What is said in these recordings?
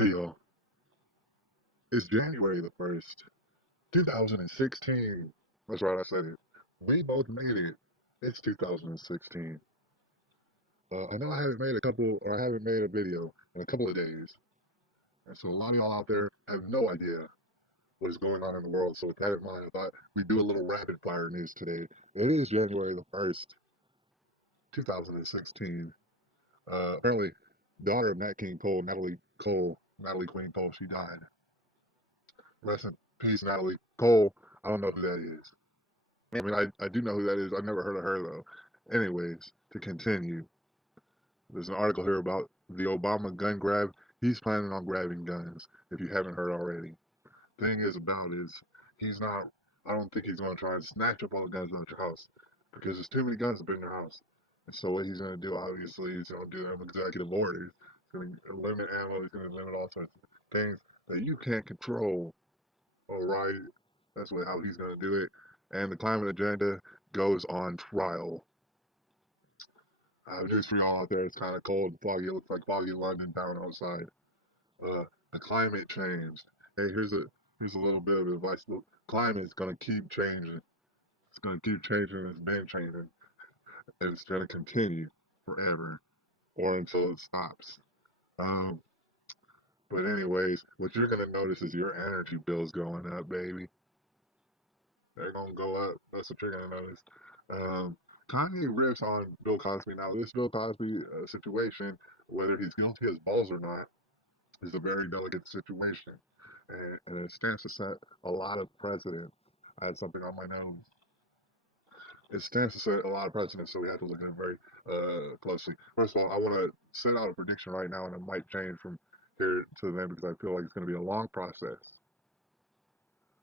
Hey y'all, it's January the 1st, 2016. That's right, I said it. We both made it. It's 2016. I know I haven't made a video in a couple of days. And so a lot of y'all out there have no idea what is going on in the world. So with that in mind, I thought we'd do a little rapid fire news today. It is January the 1st, 2016. Apparently, daughter of Nat King Cole, Natalie Queen Cole, she died. Rest in peace, Natalie Cole. I don't know who that is. I mean, I do know who that is. I've never heard of her though. Anyways, to continue, there's an article here about the Obama gun grab. He's planning on grabbing guns. If you haven't heard already, thing is about is he's not. I don't think he's going to try and snatch up all the guns out your house because there's too many guns up in your house. And so what he's going to do, obviously, is going to do them executive orders. He's going to limit ammo. He's going to limit all sorts of things that you can't control. All right, that's how he's going to do it. And the climate agenda goes on trial. News for y'all out there. It's kind of cold and foggy. It looks like foggy London down outside. Uh, the climate changed. Hey, here's a little bit of advice. The climate is going to keep changing. It's going to keep changing. It's been changing. And it's going to continue forever or until it stops. Um, but anyways, what you're going to notice is your energy bills going up, baby. They're gonna go up. That's what you're gonna notice. Um, Kanye riffs on Bill Cosby. Now, this Bill Cosby situation, whether he's guilty as balls or not, is a very delicate situation, and it stands to set a lot of precedent. I had something on my nose. It stands to set a lot of precedent, so we have to look at it very closely. First of all, I want to set out a prediction right now, and it might change from here to then because I feel like it's going to be a long process.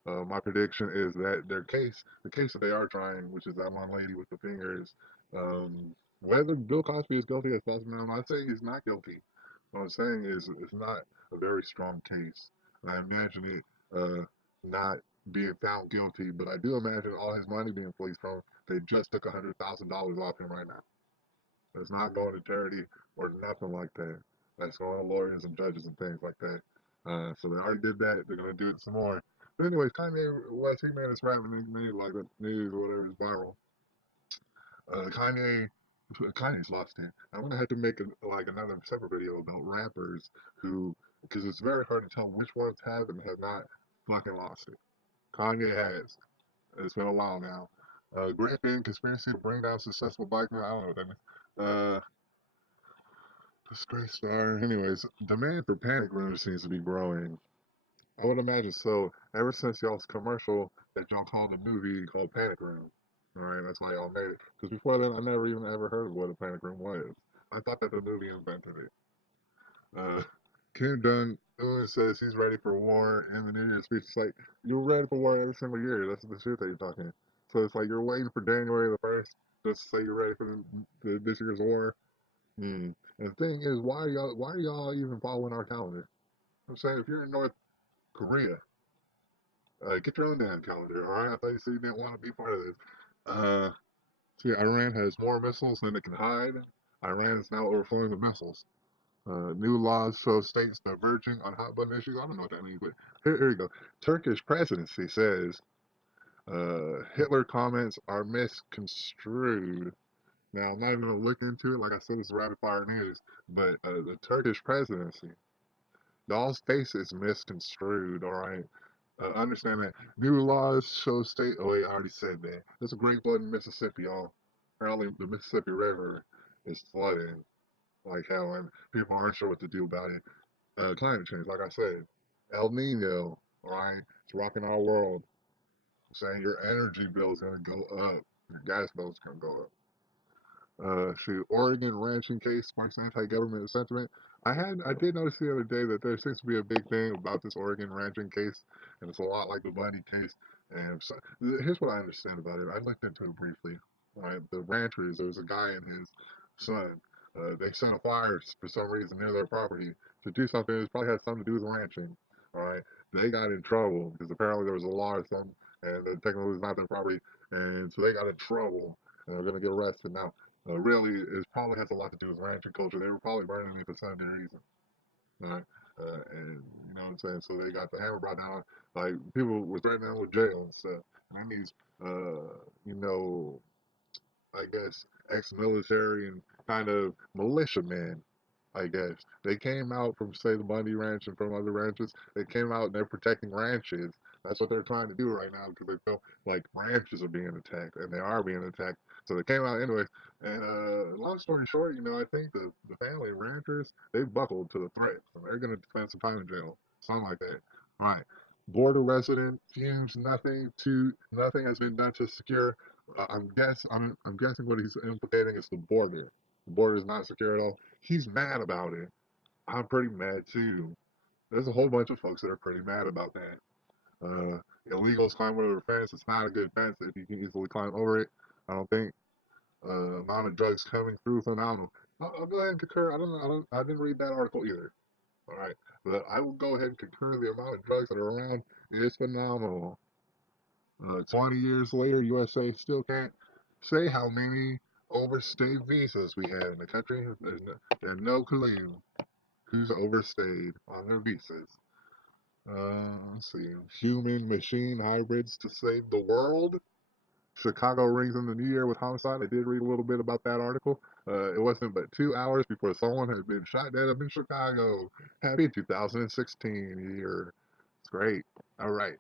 My prediction is that the case that they are trying, which is that one lady with the fingers, whether Bill Cosby is guilty as far as I'm not saying he's not guilty. What I'm saying is it's not a very strong case. And I imagine it not being found guilty, but I do imagine all his money being fleeced from. They just took $100,000 off him right now. It's not going to charity or nothing like that. That's going to lawyers and judges and things like that. So they already did that. They're going to do it some more. But anyways, Kanye West, he made his rap and he made like the news or whatever is viral. Kanye, Kanye's lost it. I'm gonna have to make like another separate video about rappers who, because it's very hard to tell which ones have and have not fucking lost it. Kanye has. It's been a while now. Griffin, conspiracy to bring down successful biker. I don't know what that means. Disgrace star. Anyways, demand for panic rooms seems to be growing. I would imagine so. Ever since y'all's commercial that y'all called a movie called Panic Room. Alright, that's why y'all made it. Because before then, I never even ever heard of what a Panic Room was. I thought that the movie invented it. Uh, Kim Jong-un says he's ready for war in the New Year's speech. It's like, you're ready for war every single year. That's the shit that you're talking. So it's like you're waiting for January the 1st just to say you're ready for this year's war. Hmm. And the thing is, why are y'all even following our calendar? I'm saying if you're in North Korea, get your own damn calendar, all right? I thought you said you didn't want to be part of this. Uh, see, Iran has more missiles than it can hide. Iran is now overflowing with missiles. New laws show states diverging on hot button issues. I don't know what that means, but here you go. Turkish presidency says Hitler comments are misconstrued. Now, I'm not even going to look into it. Like I said, it's rapid fire news. But the Turkish presidency, y'all's face is misconstrued, all right? Understand that new laws show state. Oh wait, I already said that. There's a great flood in Mississippi, y'all. Apparently, the Mississippi River is flooding like hell, and people aren't sure what to do about it. Climate change, like I said, El Nino, all right, it's rocking our world. Saying your energy bill is gonna go up, your gas bill is gonna go up. Shoot, Oregon ranching case sparks anti-government sentiment. I did notice the other day that there seems to be a big thing about this Oregon ranching case, and it's a lot like the Bundy case. And so, here's what I understand about it. I looked into it briefly. Right, the ranchers, there was a guy and his son. They set a fire for some reason near their property to do something that probably had something to do with ranching. All right, they got in trouble because apparently there was a law or something, and technically it was not their property, and so they got in trouble and they're gonna get arrested now. Really, it probably has a lot to do with ranching culture. They were probably burning me for some reason. Right? And you know what I'm saying. So they got the hammer brought down. Like people were threatening them with jail and stuff. And then these, you know, I guess ex-military and kind of militiamen, I guess. They came out from, say, the Bundy Ranch and from other ranches. They came out and they're protecting ranches. That's what they're trying to do right now because they feel like ranches are being attacked, and they are being attacked. So they came out anyway. And long story short, you know, I think the family ranchers, they buckled to the threat. So they're going to spend some time in jail. Something like that. All right. Border resident fumes nothing has been done to secure. I'm guessing what he's implicating is the border. The border is not secure at all. He's mad about it. I'm pretty mad too. There's a whole bunch of folks that are pretty mad about that. Illegals climb over the fence. It's not a good fence if you can easily climb over it. I don't think. Amount of drugs coming through phenomenal. I'll go ahead and concur. I didn't read that article either. All right, but I will go ahead and concur. The amount of drugs that are around is phenomenal. 20 years later, USA still can't say how many overstayed visas we have in the country. There's no clue who's overstayed on their visas. Let's see. Human machine hybrids to save the world. Chicago rings in the new year with homicide. I did read a little bit about that article. It wasn't but 2 hours before someone had been shot dead up in Chicago. Happy 2016 year. It's great. All right.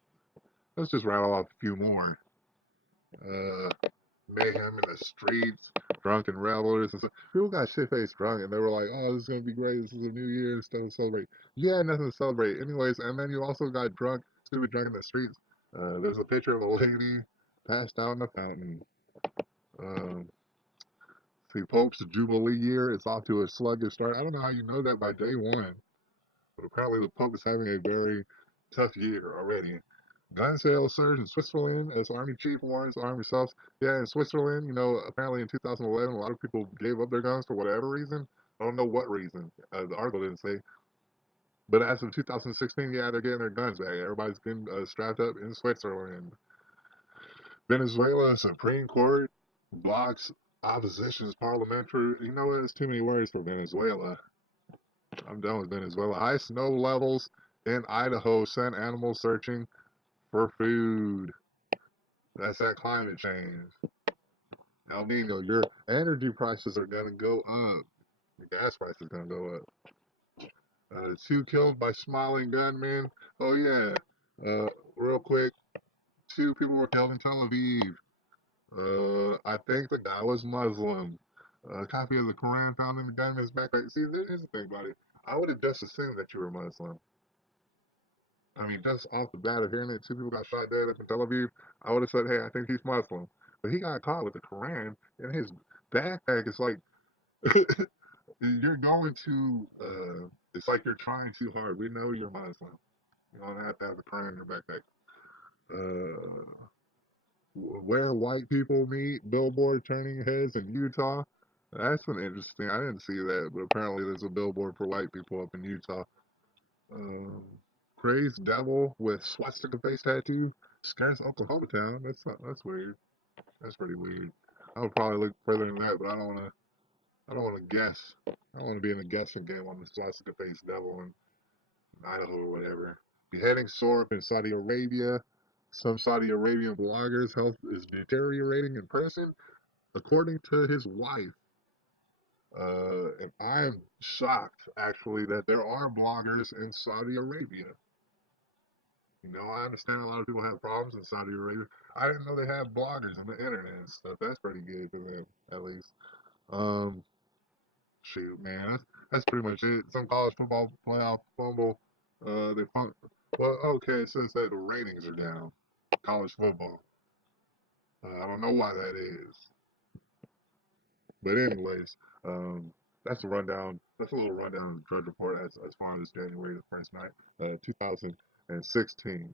Let's just rattle off a few more. Uh, Mayhem in the streets, drunken revelers, and stuff. People got shit faced drunk, and they were like, "Oh, this is gonna be great. This is a new year and stuff to celebrate." Yeah, nothing to celebrate, anyways. And then you also got drunk, stupid drunk in the streets. There's a picture of a lady passed out in a fountain. Um, see, Pope's Jubilee Year is off to a sluggish start. I don't know how you know that by day one, but apparently the Pope is having a very tough year already. Gun sales surge in Switzerland as Army chief warns armed yourselves. Yeah, in Switzerland, you know, apparently in 2011, a lot of people gave up their guns for whatever reason. I don't know what reason. The article didn't say. But as of 2016, yeah, they're getting their guns back. Everybody's getting strapped up in Switzerland. Venezuela Supreme Court blocks opposition's parliamentary. You know what? It's too many words for Venezuela. I'm done with Venezuela. High snow levels in Idaho sent animals searching for food. That's that climate change. El Nino, your energy prices are gonna go up. Your gas prices are gonna go up. Two killed by smiling gunmen. Oh yeah. Real quick, two people were killed in Tel Aviv. I think the guy was Muslim. A copy of the Quran found in the gunman's backpack. See, here's the thing about it. I would have just assumed that you were Muslim. I mean, just off the bat of hearing that two people got shot dead up in Tel Aviv, I would have said, hey, I think he's Muslim. But he got caught with the Quran in his backpack. It's like, you're going to, it's like you're trying too hard. We know you're Muslim. You don't have to have the Quran in your backpack. Uh, where white people meet, billboard turning heads in Utah. That's an interesting. I didn't see that, but apparently there's a billboard for white people up in Utah. Um, Crazed devil with swastika face tattoo scares Oklahoma town. That's weird. That's pretty weird. I would probably look further than that, but I don't want to. I don't want to guess. I don't want to be in a guessing game on the swastika face devil in Idaho or whatever. Beheading soar up in Saudi Arabia. Some Saudi Arabian blogger's health is deteriorating in person, according to his wife. And I'm shocked, actually, that there are bloggers in Saudi Arabia. You know, I understand a lot of people have problems in Saudi Arabia. I didn't know they had bloggers on the internet and stuff. That's pretty good for them, at least. Um, Shoot, man, that's pretty much it. Some college football playoff fumble. They fun. Well, okay, it says that the ratings are down. College football. I don't know why that is. But anyways, that's a rundown. That's a little rundown of the Drudge Report as far as January the first night, 2016.